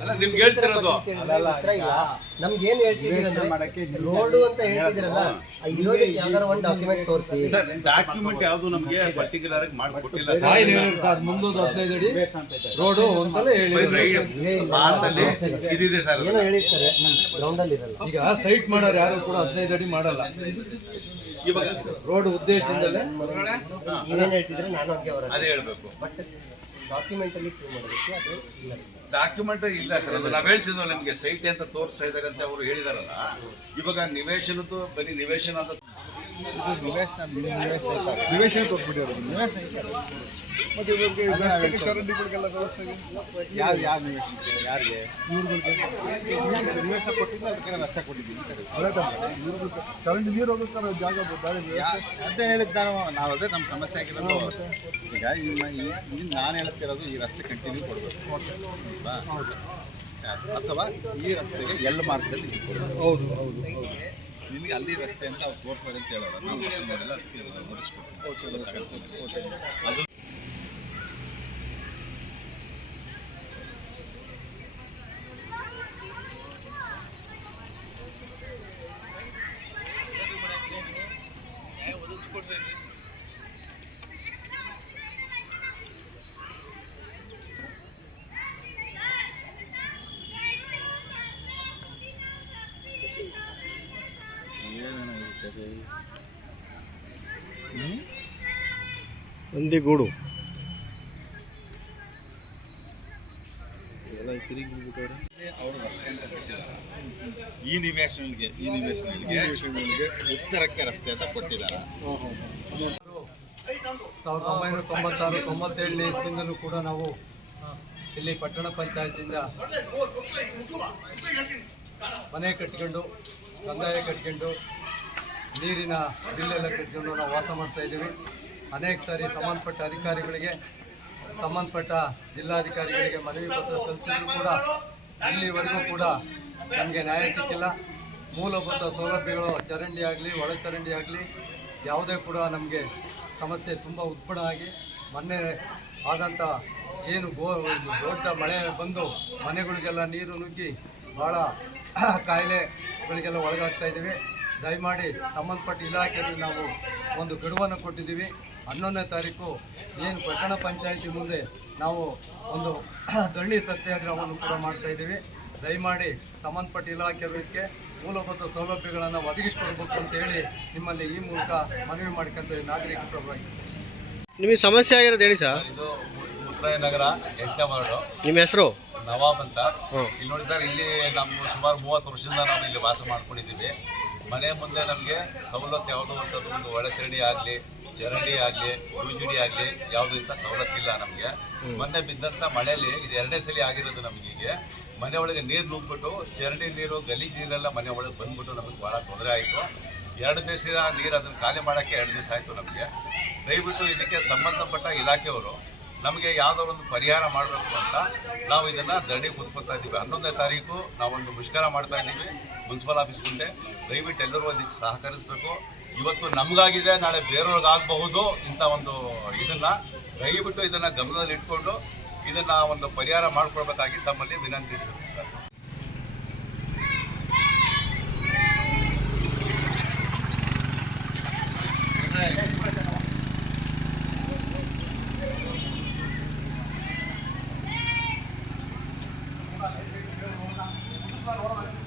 ಅಲ್ಲ ನಿಮ್ಗೆ ಹೇಳ್ತಿರೋದು ಉತ್ತರ ಇಲ್ಲ. ನಮ್ಗೆ ಏನ್ ಹೇಳ್ತಿದ್ದೀರಿ ಅಂದ್ರೆ ರೋಡು ಅಂತ ಹೇಳ್ತಿದ್ದೀರಲ್ಲ, ಇರೋದಕ್ಕೆ ಯಾವ್ದಾರ ಒಂದು ಡಾಕ್ಯುಮೆಂಟ್ ತೋರಿಸಿ. ಸರ್ ಡಾಕ್ಯುಮೆಂಟ್ ಯಾವುದು ನಮ್ಗೆ ಪರ್ಟಿಕ್ಯುಲರ್ ಆಗಿ ಮಾಡಿಕೊಟ್ಟಿಲ್ಲ ಸರ್. ಮುಂದೊಂದು 15 ಅಡಿ ರೋಡು ಅಂತಲೇ ಇದಿದೆ ಸರ್. ಏನೋ ಹೇಳಿರ್ತಾರೆ, ಗ್ರೌಂಡ್ ಅಲ್ಲಿ ಇರಲ್ಲ. ಈಗ ಸೈಟ್ ಮಾಡೋರು ಯಾರು ಕೂಡ 15 ಅಡಿ ಮಾಡಲ್ಲ. ಇವಾಗ ರೋಡ್ ಉದ್ದೇಶದಿಂದಲೇ ಏನ್ ಹೇಳ್ತಿದ್ರೆ ನಾನು ಹಂಗೆ ಅವರ ಅದೇ ಹೇಳ್ಬೇಕು. ಬಟ್ ಡಾಕ್ಯುಮೆಂಟ್ ಅಲ್ಲಿ ಪ್ರೂವ್ ಮಾಡೋದಕ್ಕೆ ಅದು ಇಲ್ಲ. ಡಾಕ್ಯುಮೆಂಟ್ ಇಲ್ಲ ಸರ್. ಅದು ನಾವ್ ಹೇಳ್ತಿದ್ವಿ ನಿಮ್ಗೆ ಸೈಟ್ ಅಂತ ತೋರಿಸ್ತಾ ಇದಾರೆ ಅಂತ ಅವರು ಹೇಳಿದಾರಲ್ಲ. ಇವಾಗ ನಿವೇಶನದ್ದು ಬರೀ ನಿವೇಶನ ಅಂತ ನಿವೇಶನ ತೋರಿಸ್ಬಿಟ್ಟಿರೋದು. ಮತ್ತೆ ಇವ್ರಿಗೆ ಚರಂಡಿಗಳಿಗೆಲ್ಲ ವ್ಯವಸ್ಥೆಗೆ ಯಾವ ನಿವೇಶನ ಯಾರಿಗೆ ನಿವೇಶನ ಕೊಟ್ಟಿದ್ದು ಅದ್ರ ಕಡೆ ರಸ್ತೆ ಕೊಟ್ಟಿದ್ದೀವಿ. ಚರಂಡಿ ನೀರು ಹೋಗುತ್ತಾರೆ ಜಾಗ ಅಂತ ಹೇಳಿದ್ದು ನಾವು ಅದೇ ನಮ್ಮ ಸಮಸ್ಯೆ ಆಗಿರೋದು. ಈಗ ನಾನು ಹೇಳ್ತಿರೋದು ಈ ರಸ್ತೆ ಕಂಟಿನ್ಯೂ ಕೊಡಬೇಕು ಅಥವಾ ಈ ರಸ್ತೆಗೆ ಎಲ್ ಮಾರ್ಗದಲ್ಲಿ ಇದು ಕೊಡಬೇಕು. ಹೌದು ಹೌದು ಹೌದು. ನಿಮಗೆ ಅಲ್ಲಿ ರಸ್ತೆ ಅಂತ ಅವ್ರು ತೋರಿಸೋರು ಅಂತ ಹೇಳೋರು. ನಾವು ನೋಡಿಲ್ಲ, ಅದಕ್ಕೆ ನೋಡಿಸ್ಕೊಡ್ತೀವಿ. ಅದು ನಂದಿಗೂಡು ಅವರು ರಸ್ತೆ ಅಂತ ಕೊಟ್ಟಿದ್ದಾರೆ. ಈ ನಿವೇಶನಗಳಿಗೆ ಉತ್ತರಕ್ಕೆ ರಸ್ತೆ ಅಂತ ಕೊಟ್ಟಿದ್ದಾರೆ. 1996-97ನೇ ಇಸ್ವಿಯಿಂದಲೂ ಕೂಡ ನಾವು ಇಲ್ಲಿ ಪಟ್ಟಣ ಪಂಚಾಯತಿಂದ ಮನೆ ಕಟ್ಕೊಂಡು, ಕಂದಾಯ ಕಟ್ಕೊಂಡು, ನೀರಿನ ಬಿಲ್ಲೆಲ್ಲ ಕಟ್ಕೊಂಡು ನಾವು ವಾಸ ಮಾಡ್ತಾ ಇದ್ದೀವಿ. ಅನೇಕ ಸಾರಿ ಸಂಬಂಧಪಟ್ಟ ಅಧಿಕಾರಿಗಳಿಗೆ, ಸಂಬಂಧಪಟ್ಟ ಜಿಲ್ಲಾಧಿಕಾರಿಗಳಿಗೆ ಮನವಿ ಪತ್ರ ಸಲ್ಲಿಸಿದ್ರು ಕೂಡ ಇಲ್ಲಿವರೆಗೂ ಕೂಡ ನಮಗೆ ನ್ಯಾಯ ಸಿಕ್ಕಿಲ್ಲ. ಮೂಲಭೂತ ಸೌಲಭ್ಯಗಳು ಚರಂಡಿ ಆಗಲಿ, ಒಳಚರಂಡಿ ಆಗಲಿ ಯಾವುದೇ ಕೂಡ ನಮಗೆ ಸಮಸ್ಯೆ ತುಂಬ ಉದ್ಭಣ ಆಗಿ, ಮೊನ್ನೆ ಆದಂಥ ಏನು ದೊಡ್ಡ ಮಳೆ ಬಂದು ಮನೆಗಳಿಗೆಲ್ಲ ನೀರು ನುಗ್ಗಿ ಭಾಳ ಕಾಯಿಲೆಗಳಿಗೆಲ್ಲ ಒಳಗಾಗ್ತಾ ಇದ್ದೀವಿ. ದಯಮಾಡಿ ಸಂಬಂಧಪಟ್ಟ ಇಲಾಖೆಯಲ್ಲಿ ನಾವು ಒಂದು ಗಡುವನ್ನು ಕೊಟ್ಟಿದ್ದೀವಿ. 11ನೇ ತಾರೀಕು ಏನು ಪಟ್ಟಣ ಪಂಚಾಯಿತಿ ಮುಂದೆ ನಾವು ಒಂದು ಧರಣಿ ಸತ್ಯಾಗ್ರಹವನ್ನು ಕೂಡ ಮಾಡ್ತಾಯಿದ್ದೀವಿ. ದಯಮಾಡಿ ಸಂಬಂಧಪಟ್ಟ ಇಲಾಖೆಗೆ ಮೂಲಭೂತ ಸೌಲಭ್ಯಗಳನ್ನು ಒದಗಿಸಿಕೊಡ್ಬೇಕು ಅಂತ ಹೇಳಿ ನಿಮ್ಮಲ್ಲಿ ಈ ಮೂಲಕ ಮನವಿ ಮಾಡ್ಕೊಂತ ನಾಗರಿಕ ಪರವಾಗಿ. ನಿಮಗೆ ಸಮಸ್ಯೆ ಆಗಿರೋದು ಹೇಳಿ ಸರ್. ಇದು ಉತ್ತರಾಯ ನಗರ 8ನೇ ವಾರ್ಡು. ನಿಮ್ಮ ಹೆಸರು? ನವಾಬ್ ಅಂತ. ಇಲ್ಲಿ ನೋಡಿ ಸರ್, ಇಲ್ಲಿ ನಮ್ಮ ಸುಮಾರು 30 ವರ್ಷದಿಂದ ನಾವು ಇಲ್ಲಿ ವಾಸ ಮಾಡ್ಕೊಂಡಿದ್ದೀವಿ. ಮನೆ ಮುಂದೆ ನಮಗೆ ಸವಲತ್ತು ಯಾವುದೋ ಅಂತದ್ದು ಒಂದು ಒಳಚರಂಡಿ ಆಗಲಿ, ಚರಂಡಿ ಆಗಲಿ, UGD ಆಗಲಿ ಯಾವುದೂ ಇಂಥ ಸವಲತ್ತಿಲ್ಲ ನಮಗೆ. ಮೊನ್ನೆ ಬಿದ್ದಂಥ ಮಳೆಯಲ್ಲಿ ಇದು 2ನೇ ಸಲ ಆಗಿರೋದು ನಮಗೀಗೆ. ಮನೆ ಒಳಗೆ ನೀರು ನುಗ್ಬಿಟ್ಟು ಚರಂಡಿ ನೀರು, ಗಲೀಜು ನೀರೆಲ್ಲ ಮನೆ ಒಳಗೆ ಬಂದ್ಬಿಟ್ಟು ನಮಗೆ ಭಾಳ ತೊಂದರೆ ಆಯಿತು. 2 ದಿವಸದ ನೀರು ಅದನ್ನು ಖಾಲಿ ಮಾಡೋಕ್ಕೆ 2 ದಿವಸ ಆಯಿತು ನಮಗೆ. ದಯವಿಟ್ಟು ಇದಕ್ಕೆ ಸಂಬಂಧಪಟ್ಟ ಇಲಾಖೆಯವರು ನಮಗೆ ಯಾವುದೋ ಒಂದು ಪರಿಹಾರ ಮಾಡಬೇಕು ಅಂತ ನಾವು ಇದನ್ನು ಧರಣಿ ಕೂತ್ಕೊಳ್ತಾ ಇದ್ದೀವಿ. 11ನೇ ತಾರೀಕು ನಾವೊಂದು ಮುಷ್ಕರ ಮಾಡ್ತಾ ಇದ್ದೀವಿ ಮುನ್ಸಿಪಲ್ ಆಫೀಸ್ ಮುಂದೆ. ದಯವಿಟ್ಟು ಎಲ್ಲರೂ ಅದಕ್ಕೆ ಸಹಕರಿಸಬೇಕು. ಇವತ್ತು ನಮಗಾಗಿದೆ, ನಾಳೆ ಬೇರೆಯವ್ರಿಗಾಗಬಹುದು. ಇಂಥ ಒಂದು ಇದನ್ನು ದಯವಿಟ್ಟು ಇದನ್ನು ಗಮನದಲ್ಲಿ ಇಟ್ಕೊಂಡು ಇದನ್ನು ಒಂದು ಪರಿಹಾರ ಮಾಡಿಕೊಡ್ಬೇಕಾಗಿ ತಮ್ಮಲ್ಲಿ ವಿನಂತಿಸುತ್ತೆ ಸರ್. ನೋಡೋಣ